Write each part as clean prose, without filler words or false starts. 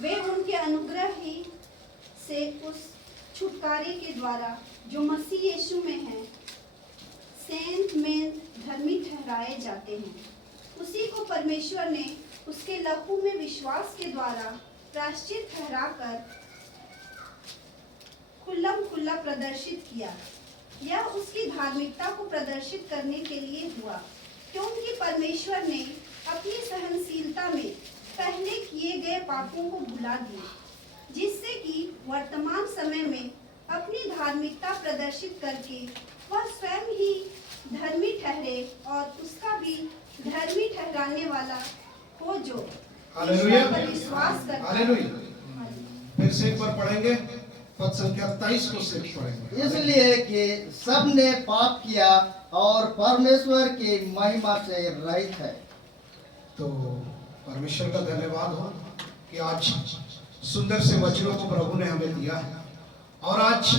वे उनके अनुग्रह ही से उस छुटकारे के द्वारा जो मसीह यीशु में है सेंत में धर्मी ठहराए जाते हैं। उसी को परमेश्वर ने उसके लहू में विश्वास के द्वारा प्रायश्चित ठहराकर खुल्लम खुल्ला प्रदर्शित किया। यह उसकी धार्मिकता को प्रदर्शित करने के लिए हुआ, क्योंकि परमेश्वर ने अपनी सहनशीलता में पहले किए गए पापों को भुला दिया, जिससे कि वर्तमान समय में अपनी धार्मिकता प्रदर्शित करके वह स्वयं ही धर्मी ठहरे और उसका भी धर्मी ठहराने वाला हो जो ईश्वर पर विश्वास करता है। फिर से एक बार पढ़ेंगे, पद संख्या 23 को से पढ़ेंगे। इसलिए कि सब ने पाप किया और परमेश्वर की महिमा से रहित है। तो परमेश्वर का धन्यवाद हो कि आज सुंदर से वचनों को प्रभु ने हमें दिया है और आज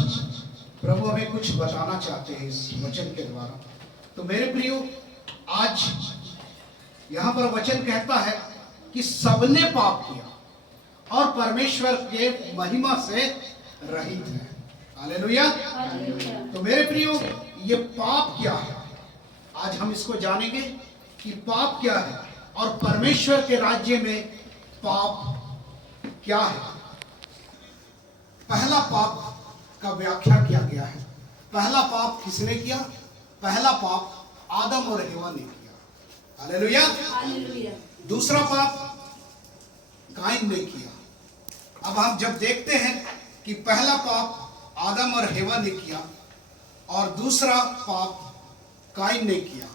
प्रभु हमें कुछ बताना चाहते हैं इस वचन के द्वारा। तो मेरे प्रियो, आज यहाँ पर वचन कहता है कि सबने पाप किया और परमेश्वर के महिमा से रहित है। हालेलुया। तो मेरे प्रियो, ये पाप क्या है? आज हम इसको जानेंगे कि पाप क्या है और परमेश्वर के राज्य में पाप क्या है। पहला पाप का व्याख्या किया गया है। पहला पाप किसने किया? पहला पाप आदम और हवा ने किया। हालेलुया। दूसरा पाप काइन ने किया। अब हम जब देखते हैं कि पहला पाप आदम और हवा ने किया और दूसरा पाप काइन ने किया।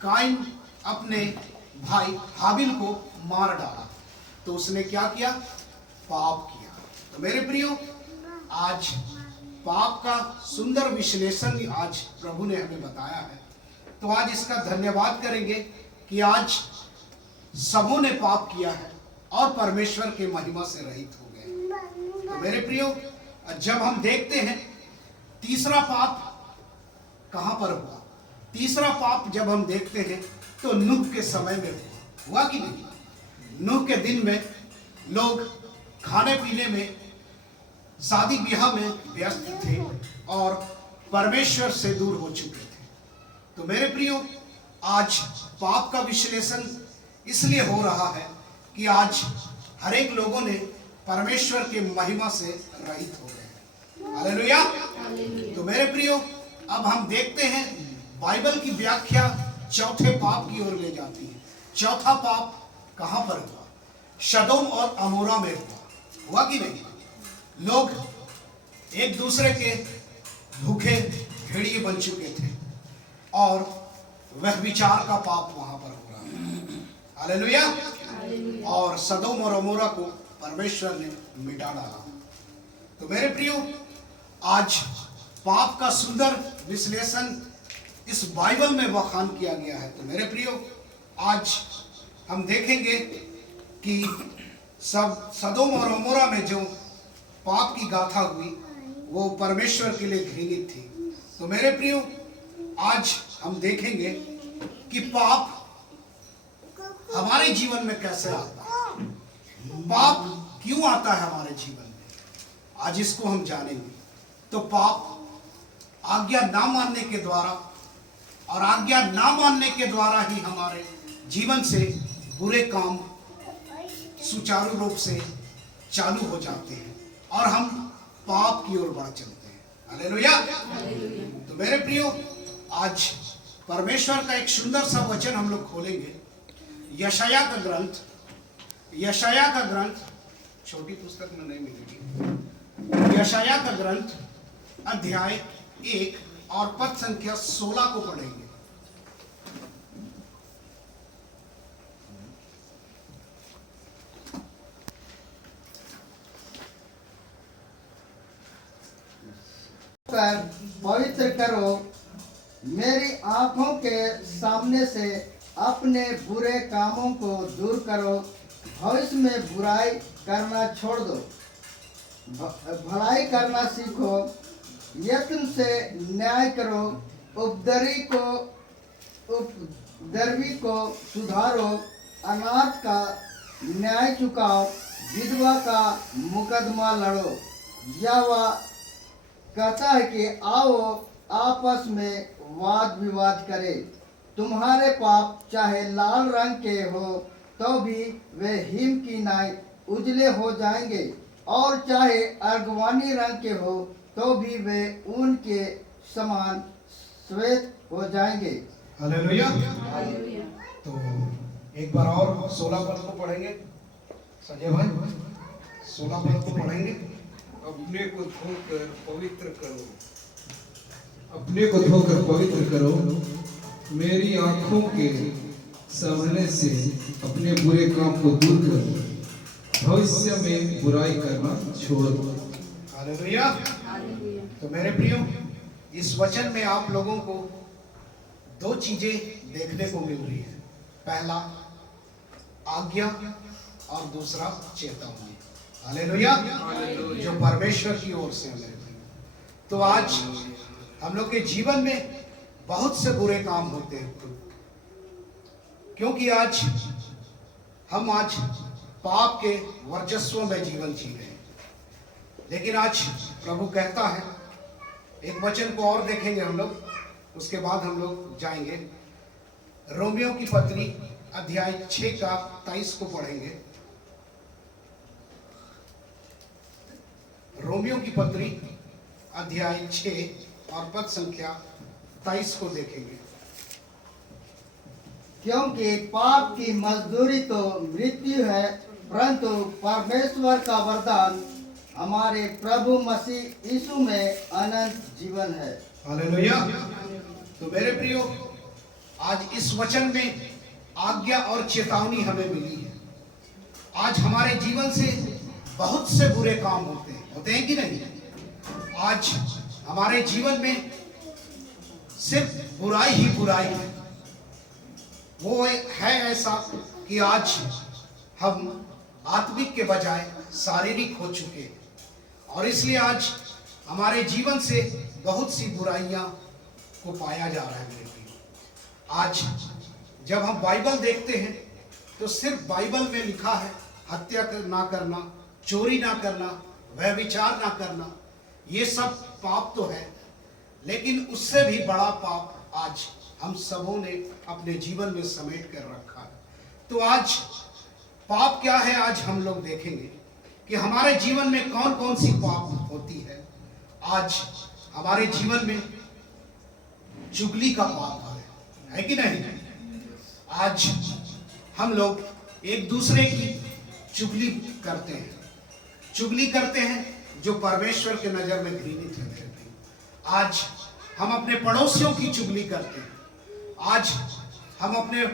काइन अपने भाई हाबिल को मार डाला, तो उसने क्या किया? पाप किया। तो मेरे प्रियो, आज पाप का सुंदर विश्लेषण आज प्रभु ने हमें बताया है। तो आज इसका धन्यवाद करेंगे कि आज सबों ने पाप किया है और परमेश्वर के महिमा से रहित हो गए। तो मेरे प्रियो, जब हम देखते हैं तीसरा पाप कहां पर हुआ? तीसरा पाप जब हम देखते हैं तो नूह के समय में हुआ कि नहीं? नूह के दिन में लोग खाने पीने में, शादी ब्याह में व्यस्त थे और परमेश्वर से दूर हो चुके थे। तो मेरे प्रियो, आज पाप का विश्लेषण इसलिए हो रहा है कि आज हर एक लोगों ने परमेश्वर के महिमा से रहित हो गए। हालेलुया। तो मेरे प्रियो, अब हम देखते हैं बाइबल की व्याख्या चौथे पाप की ओर ले जाती है। चौथा पाप कहां पर हुआ? सदोम और अमोरा में हुआ कि नहीं? लोग एक दूसरे के भूखे भेड़िए बन चुके थे और वह विचार का पाप वहां पर हो रहा है। हालेलुया। और सदोम और अमोरा को परमेश्वर ने मिटा डाला। तो मेरे प्रियो, आज पाप का सुंदर विश्लेषण इस बाइबल में बखान किया गया है। तो मेरे प्रियो, आज हम देखेंगे कि सब सदोम और अमोरा में जो पाप की गाथा हुई वो परमेश्वर के लिए घृणित थी। तो मेरे प्रियो, आज हम देखेंगे कि पाप हमारे जीवन में कैसे आता है, पाप क्यों आता है हमारे जीवन में, आज इसको हम जानेंगे। तो पाप आज्ञा ना मानने के द्वारा और आज्ञा ना मानने के द्वारा ही हमारे जीवन से बुरे काम सुचारू रूप से चालू हो जाते हैं और हम पाप की ओर बढ़ चलते हैं। हालेलुया। तो मेरे प्रियो, आज परमेश्वर का एक सुंदर सा वचन हम लोग खोलेंगे। यशाया का ग्रंथ, छोटी पुस्तक में नहीं मिलेगी। यशाया का ग्रंथ अध्याय 1 और पद संख्या 16 को पढ़ेंगे। पवित्र करो, मेरी आंखों के सामने से अपने बुरे कामों को दूर करो। भविष्य में बुराई करना छोड़ दो, भलाई करना सीखो। यत्न से न्याय करो, उपद्रवी को सुधारो, अनाथ का न्याय चुकाओ, विधवा का मुकदमा लड़ो। या वह कहता है कि आओ आपस में वाद विवाद करें। तुम्हारे पाप चाहे लाल रंग के हो तो भी वे हिम की नाई उजले हो जाएंगे, और चाहे अर्गवानी रंग के हो तो भी वे ऊन के समान श्वेत हो जाएंगे। हालेलुया। तो एक बार और 16 पद को पढ़ेंगे संजय भाई, 16 पद को पढ़ेंगे। अपने को धोकर पवित्र करो, अपने को धोकर पवित्र करो, मेरी आंखों के सामने से अपने बुरे काम को दूर करो, भविष्य में बुराई करना छोड़ दो। हालेलुया। तो मेरे प्रियो, इस वचन में आप लोगों को दो चीजें देखने को मिल रही है। पहला आज्ञा और दूसरा चेतावनी। हालेलुया, जो परमेश्वर की ओर से हमें। तो आज हम लोग के जीवन में बहुत से बुरे काम होते हैं, क्योंकि आज हम पाप के वर्चस्व में जीवन जी रहे हैं। लेकिन आज प्रभु कहता है, एक वचन को और देखेंगे हम लोग, उसके बाद हम लोग जाएंगे रोमियो की पत्री अध्याय 6 का 23 को पढ़ेंगे। रोमियो की पत्री अध्याय 6 और पद संख्या 23 को देखेंगे। क्योंकि पाप की मजदूरी तो मृत्यु है, परंतु परमेश्वर का वरदान हमारे प्रभु मसीह यीशु में अनंत जीवन है। हालेलुया। तो मेरे प्रियो, आज इस वचन में आज्ञा और चेतावनी हमें मिली है। आज हमारे जीवन से बहुत से बुरे काम होते हैं कि नहीं? आज हमारे जीवन में सिर्फ बुराई ही बुराई है। वो है ऐसा कि आज हम आत्मिक के बजाय शारीरिक हो चुके हैं, और इसलिए आज हमारे जीवन से बहुत सी बुराइयां को पाया जा रहा है। मेरे प्रियो, आज जब हम बाइबल देखते हैं तो सिर्फ बाइबल में लिखा है हत्या ना करना, चोरी ना करना, व्यभिचार ना करना, ये सब पाप तो है, लेकिन उससे भी बड़ा पाप आज हम सबों ने अपने जीवन में समेट कर रखा है। तो आज पाप क्या है, आज हम लोग देखेंगे कि हमारे जीवन में कौन कौन सी पाप होती है। आज हमारे जीवन में चुगली का पाप है कि नहीं? आज हम लोग एक दूसरे की चुगली करते हैं जो परमेश्वर के नजर में घृणित है। आज हम अपने पड़ोसियों की चुगली करते हैं। आज हम अपने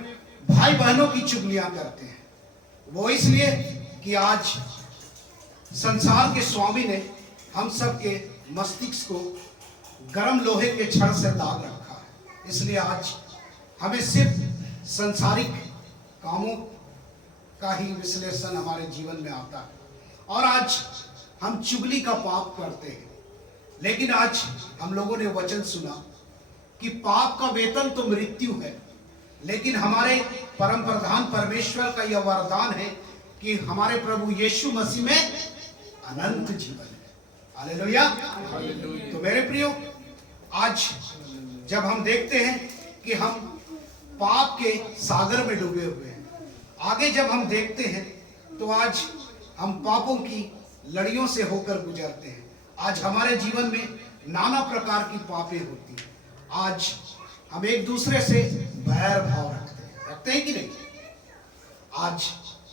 भाई बहनों की चुगलियां करते हैं। वो इसलिए कि आज संसार के स्वामी ने हम सब के मस्तिष्क को गर्म लोहे के छड़ से दाग रखा है। इसलिए आज हमें सिर्फ संसारिक कामों का ही विश्लेषण हमारे जीवन में आता है, और आज हम चुगली का पाप करते हैं। लेकिन आज हम लोगों ने वचन सुना कि पाप का वेतन तो मृत्यु है, लेकिन हमारे परम प्रधान परमेश्वर का यह वरदान है कि हमारे प्रभु यीशु मसीह में अनंत जीवन है। हालेलुया। तो मेरे प्रियो, आज जब हम देखते हैं कि हम पाप के सागर में डूबे हुए हैं, आगे जब हम देखते हैं तो आज हम पापों की लड़ियों से होकर गुजरते हैं। आज हमारे जीवन में नाना प्रकार की पापें होती हैं। आज हम एक दूसरे से बैर भाव रखते हैं कि नहीं? आज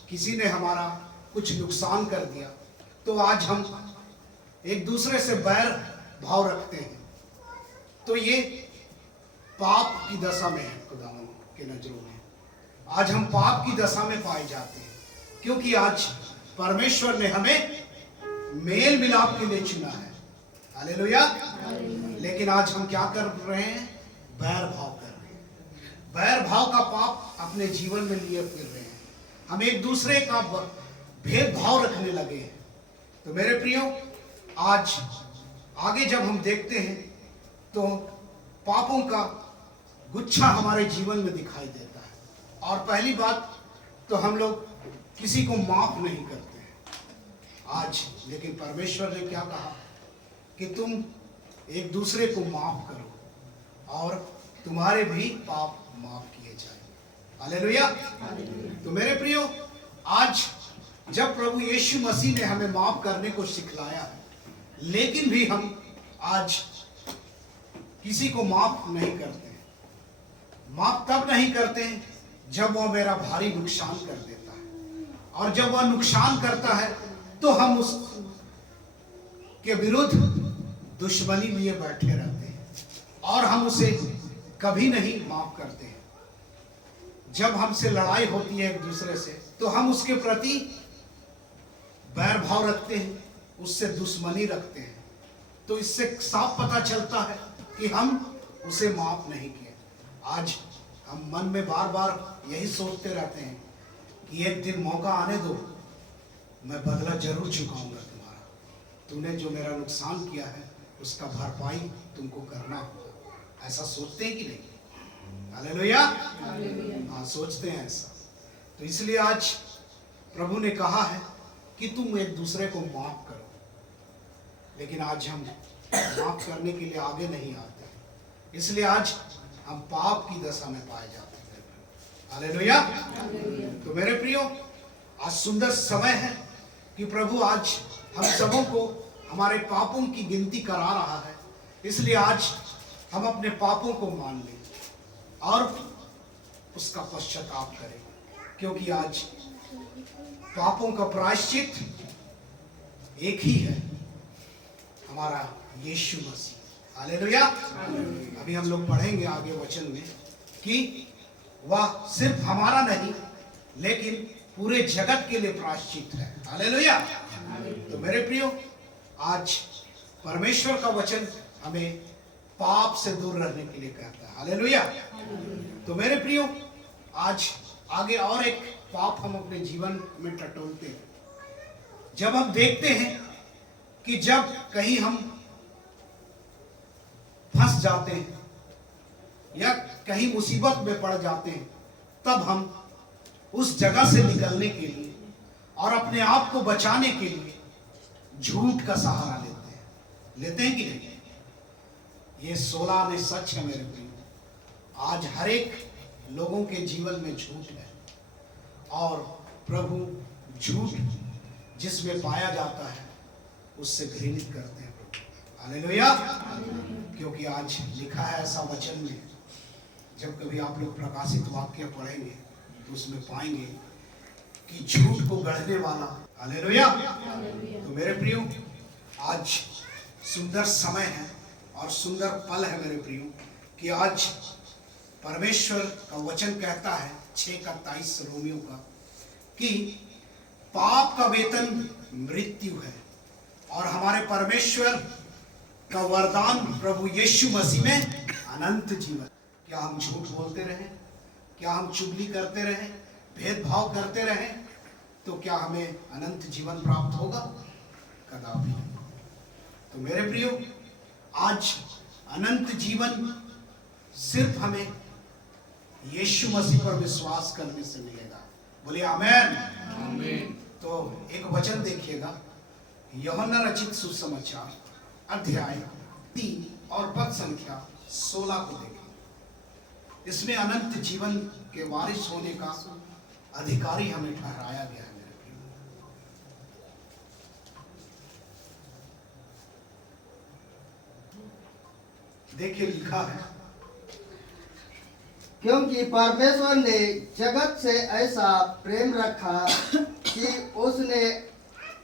किसी ने हमारा कुछ नुकसान कर दिया तो आज हम एक दूसरे से बैर भाव रखते हैं। तो ये पाप की दशा में है खुदावन के नजरों में। आज हम पाप की दशा में पाए जाते हैं, क्योंकि आज परमेश्वर ने हमें मेल मिलाप के लिए चुना है। हालेलुया। लेकिन आज हम क्या कर रहे हैं? बैर भाव कर रहे हैं। बैर भाव का पाप अपने जीवन में लिए फिर रहे हैं। हम एक दूसरे का भेदभाव रखने लगे हैं। तो मेरे प्रियो, आज आगे जब हम देखते हैं तो पापों का गुच्छा हमारे जीवन में दिखाई देता है। और पहली बात तो हम लोग किसी को माफ नहीं करते हैं। आज लेकिन परमेश्वर ने क्या कहा कि तुम एक दूसरे को माफ करो और तुम्हारे भी पाप माफ किए जाए। हालेलुया। तो मेरे प्रियो, आज जब प्रभु यीशु मसीह ने हमें माफ करने को सिखलाया है, लेकिन भी हम आज किसी को माफ नहीं करते हैं। माफ तब नहीं करते हैं जब वह मेरा भारी नुकसान कर देता है, और जब वह नुकसान करता है तो हम उस के विरुद्ध दुश्मनी लिए बैठे रहते हैं और हम उसे कभी नहीं माफ करते हैं। जब हमसे लड़ाई होती है एक दूसरे से तो हम उसके प्रति बैर भाव रखते हैं, उससे दुश्मनी रखते हैं। तो इससे साफ पता चलता है कि हम उसे माफ नहीं किए। आज हम मन में बार बार यही सोचते रहते हैं कि एक दिन मौका आने दो, मैं बदला जरूर चुकाऊंगा तुम्हारा। तूने जो मेरा नुकसान किया है उसका भरपाई तुमको करना होगा। ऐसा सोचते हैं कि नहीं? हालेलुया। हाँ, सोचते हैं ऐसा। तो इसलिए आज प्रभु ने कहा है कि तुम एक दूसरे को माफ करो, लेकिन आज हम माफ करने के लिए आगे नहीं आते। इसलिए आज हम पाप की दशा में पाए जाते हैं। हालेलुया। तो मेरे प्रियो, आज सुंदर समय है कि प्रभु आज हम सबों को हमारे पापों की गिनती करा रहा है। इसलिए आज हम अपने पापों को मान लें और उसका पश्चाताप करें, क्योंकि आज पापों का प्रायश्चित एक ही है, हमारा यीशु मसीह। हालेलुया। अभी हम लोग पढ़ेंगे आगे वचन में कि वह सिर्फ हमारा नहीं लेकिन पूरे जगत के लिए प्रायश्चित है। हालेलुया। तो मेरे प्रियो, आज परमेश्वर का वचन हमें पाप से दूर रहने के लिए कहता है। हालेलुया। तो मेरे प्रियो, आज आगे और एक पाप हम अपने जीवन में टटोलते हैं। जब हम देखते हैं कि जब कहीं हम फंस जाते हैं या कहीं मुसीबत में पड़ जाते हैं, तब हम उस जगह से निकलने के लिए और अपने आप को बचाने के लिए झूठ का सहारा लेते हैं कि नहीं? ये 16 आने सच है मेरे प्रियो। आज हर एक लोगों के जीवन में झूठ है और प्रभु झूठ जिसमें पाया जाता है उससे घृणित करते हैं प्रभु। हालेलुया। क्योंकि आज लिखा है ऐसा वचन में, जब कभी आप लोग प्रकाशित वाक्य पढ़ेंगे तो उसमें पाएंगे कि झूठ को गढ़ने वाला। हालेलुया। तो मेरे प्रियो, आज सुंदर समय है और सुंदर पल है मेरे प्रियो कि आज परमेश्वर का वचन कहता है 6:23 रोमियो का कि पाप का वेतन मृत्यु है और हमारे परमेश्वर का वरदान प्रभु यीशु मसीह में अनंत जीवन। क्या हम झूठ बोलते रहें? क्या हम चुगली करते रहें, भेदभाव करते रहें, तो क्या हमें अनंत जीवन प्राप्त होगा? कदापि। तो मेरे प्रियो, आज अनंत जीवन सिर्फ हमें यीशु मसीह पर विश्वास करने से मिलेगा। बोलिए आमेन। आमेन। तो एक वचन देखिएगा, यूहन्ना रचित सुसमाचार अध्याय 3 और पद संख्या 16 को देखें। इसमें अनंत जीवन के वारिस होने का अधिकारी हमें ठहराया गया है मेरे प्रियो। देखिए लिखा है, क्योंकि परमेश्वर ने जगत से ऐसा प्रेम रखा कि उसने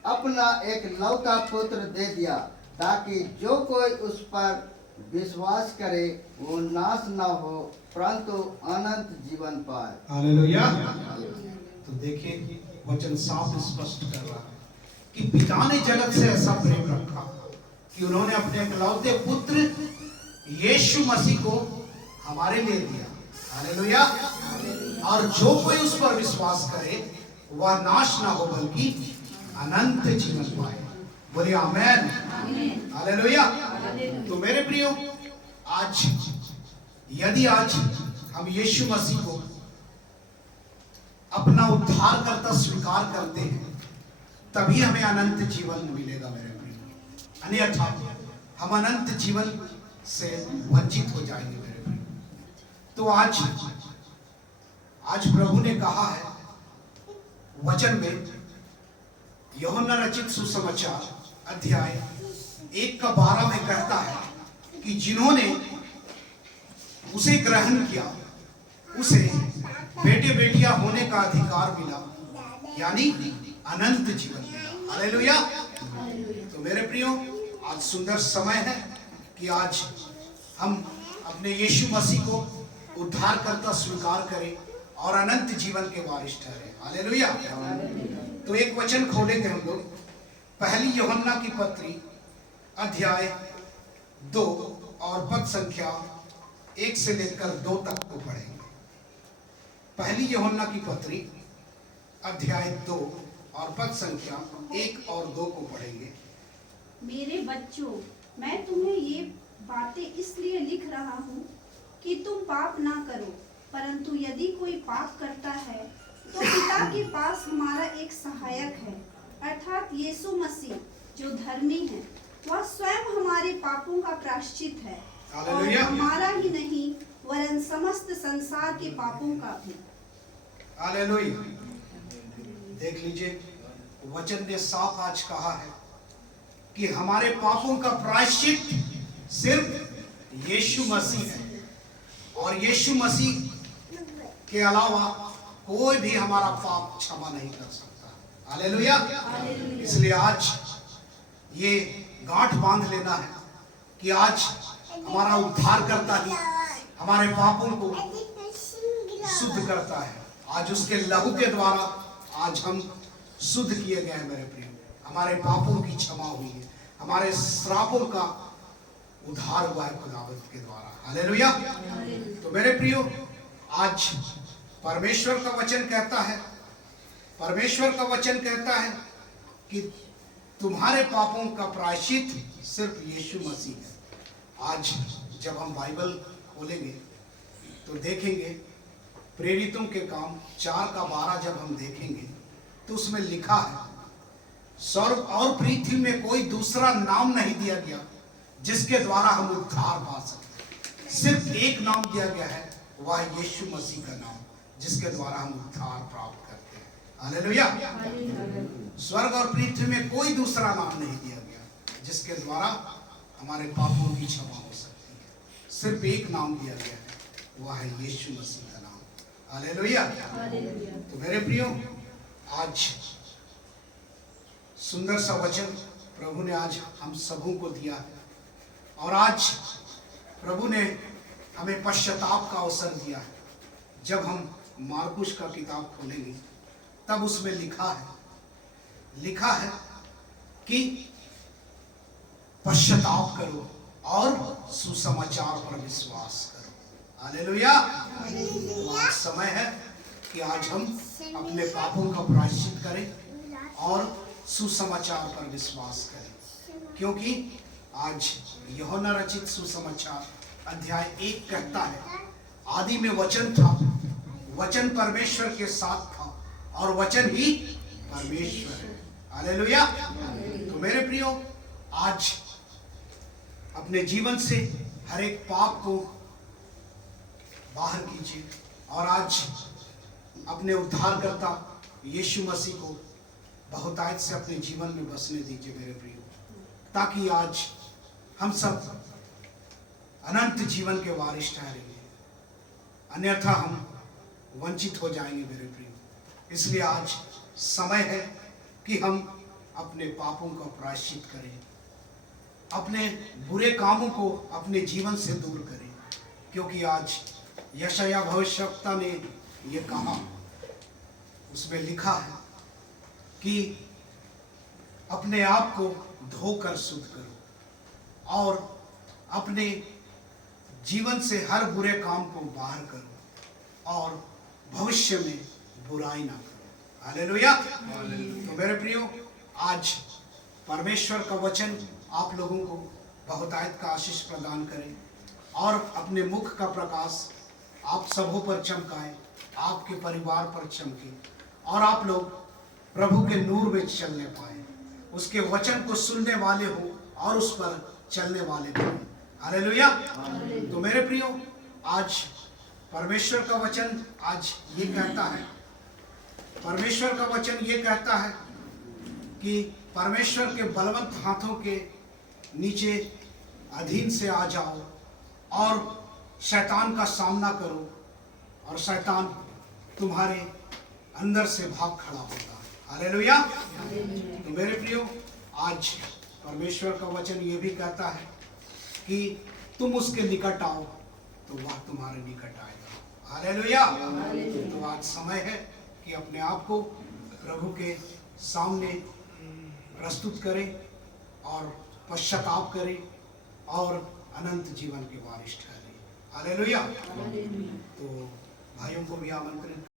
अपना एक लौता पुत्र दे दिया, ताकि जो कोई उस पर विश्वास करे वो नाश न हो परंतु अनंत जीवन पाए। हालेलुया। तो देखिए वचन साफ स्पष्ट कर रहा है कि पिता ने जगत से ऐसा प्रेम रखा कि उन्होंने अपने इकलौते पुत्र यीशु मसीह को हमारे लिए दिया। हालेलुया। और जो कोई उस पर विश्वास करे वह नाश ना हो बल्कि अनंत जीवन पाए। बोलिए आमेन। हालेलुया। तो मेरे प्रियो, आज यदि आज हम यीशु मसीह को अपना उद्धारकर्ता स्वीकार करते हैं तभी हमें अनंत जीवन मिलेगा मेरे प्रिय। अन्यथा हम अनंत जीवन से वंचित हो जाएंगे मेरे प्रिय। तो आज प्रभु ने कहा है वचन में, यूहन्ना रचित सुसमाचार अध्याय 1:12 में कहता है कि जिन्होंने उसे ग्रहण किया उसे बेटे बेटियां होने का अधिकार मिला, यानी अनंत जीवन मिला। हालेलुया। तो मेरे प्रियो, आज सुंदर समय है कि आज हम अपने यीशु मसीह को उद्धारकर्ता स्वीकार करें और अनंत जीवन के वारिस ठहरे। हालेलुया। तो एक वचन खोलेंगे हम लोग, पहली यूहन्ना की पत्री अध्याय 2 और पद संख्या 1 से लेकर 2 तक को पढ़ेंगे। पहली यूहन्ना की पत्री अध्याय 2 और पद संख्या 1 और 2 को पढ़ेंगे। मेरे बच्चों, मैं तुम्हें ये बातें इसलिए लिख रहा हूँ कि तुम पाप ना करो, परंतु यदि कोई पाप करता है तो पिता के पास हमारा एक सहायक है, अर्थात यीशु मसीह जो धर्मी है। वह स्वयं हमारे पापों का प्रायश्चित है, और हालेलुया। हमारा ही नहीं वरन समस्त संसार के पापों का भी। हालेलुया। देख लीजिए, वचन ने साफ आज कहा है कि हमारे पापों का प्रायश्चित सिर्फ यीशु मसीह है, और यीशु मसीह के अलावा कोई भी हमारा पाप क्षमा नहीं कर सकता। हालेलुया। इसलिए आज ये गांठ बांध लेना है कि आज हमारा उद्धारकर्ता ही हमारे पापों को शुद्ध करता है। आज उसके लहू के द्वारा आज हम शुद्ध किए गए हैं मेरे प्रिय। हमारे पापों की क्षमा हुई है, हमारे श्रापों का उद्धार हुआ है खुदावंत के द्वारा। हालेलुया। तो मेरे प्रियो, आज परमेश्वर का वचन कहता है, परमेश्वर का वचन कहता है कि तुम्हारे पापों का प्रायश्चित सिर्फ यीशु मसीह है। आज जब हम बाइबल खोलेंगे तो देखेंगे प्रेरितों के काम 4:12 जब हम देखेंगे तो उसमें लिखा है, स्वर्ग और पृथ्वी में कोई दूसरा नाम नहीं दिया गया जिसके द्वारा हम उद्धार पा सकते। सिर्फ एक नाम दिया गया है, वह यीशु मसीह का नाम, जिसके द्वारा हम उद्धार प्राप्त करते हैं। हालेलुया। स्वर्ग और पृथ्वी में कोई दूसरा नाम नहीं दिया गया जिसके द्वारा हमारे पापों की क्षमा हो सकती है। सिर्फ एक नाम दिया गया है, वह है यीशु मसीह का नाम। हालेलुया। तो मेरे प्रियो, आज सुंदर सा वचन प्रभु ने आज हम सबों को दिया है, और आज प्रभु ने हमें पश्चाताप का अवसर दिया है। जब हम मार्कुस का किताब खोलेंगे तब उसमें लिखा है कि पश्चाताप करो और सुसमाचार पर विश्वास करो। हालेलुया। तो आज समय है कि आज हम अपने पापों का प्रायश्चित करें और सुसमाचार पर विश्वास करें, क्योंकि आज यूहन्ना रचित सुसमाचार अध्याय 1 कहता है, आदि में वचन था, वचन परमेश्वर के साथ था, और वचन ही परमेश्वर है। हालेलुया। तो मेरे प्रियो, आज अपने जीवन से हर एक पाप को बाहर कीजिए, और आज अपने उद्धारकर्ता यीशु मसीह को बहुतायत से अपने जीवन में बसने दीजिए मेरे प्रियो, ताकि आज हम सब अनंत जीवन के वारिस ठहरेंगे, अन्यथा हम वंचित हो जाएंगे मेरे प्रियो। इसलिए आज समय है कि हम अपने पापों का प्रायश्चित करें, अपने बुरे कामों को अपने जीवन से दूर करें, क्योंकि आज यशायाह भविष्यवक्ता ने ये कहा, उसमें लिखा है कि अपने आप को धोकर शुद्ध करो और अपने जीवन से हर बुरे काम को बाहर करो और भविष्य में बुराई ना करो। हालेलुया। तो मेरे प्रियो, आज परमेश्वर का वचन आप लोगों को बहुतायत का आशीष प्रदान करे और अपने मुख का प्रकाश आप सबों पर चमकाए, आपके परिवार पर चमके, और आप लोग प्रभु के नूर में चलने पाए। उसके वचन को सुनने वाले हो और उस पर चलने वाले हो। हालेलुया। तो मेरे प्रियो, आज परमेश्वर का वचन आज ये कहता है, परमेश्वर का वचन ये कहता है कि परमेश्वर के बलवंत हाथों के नीचे अधीन से आ जाओ और शैतान का सामना करो और शैतान तुम्हारे अंदर से भाग खड़ा होगा। हालेलुया। तो मेरे प्रियो, आज परमेश्वर का वचन ये भी कहता है कि तुम उसके निकट आओ तो वह तुम्हारे निकट आएगा। हालेलुया। तो आज समय है कि अपने आप को प्रभु के सामने प्रस्तुत करें और पश्चाताप करें और अनंत जीवन के वारिस ठहरे। हालेलुया। तो भाइयों को भी आमंत्रित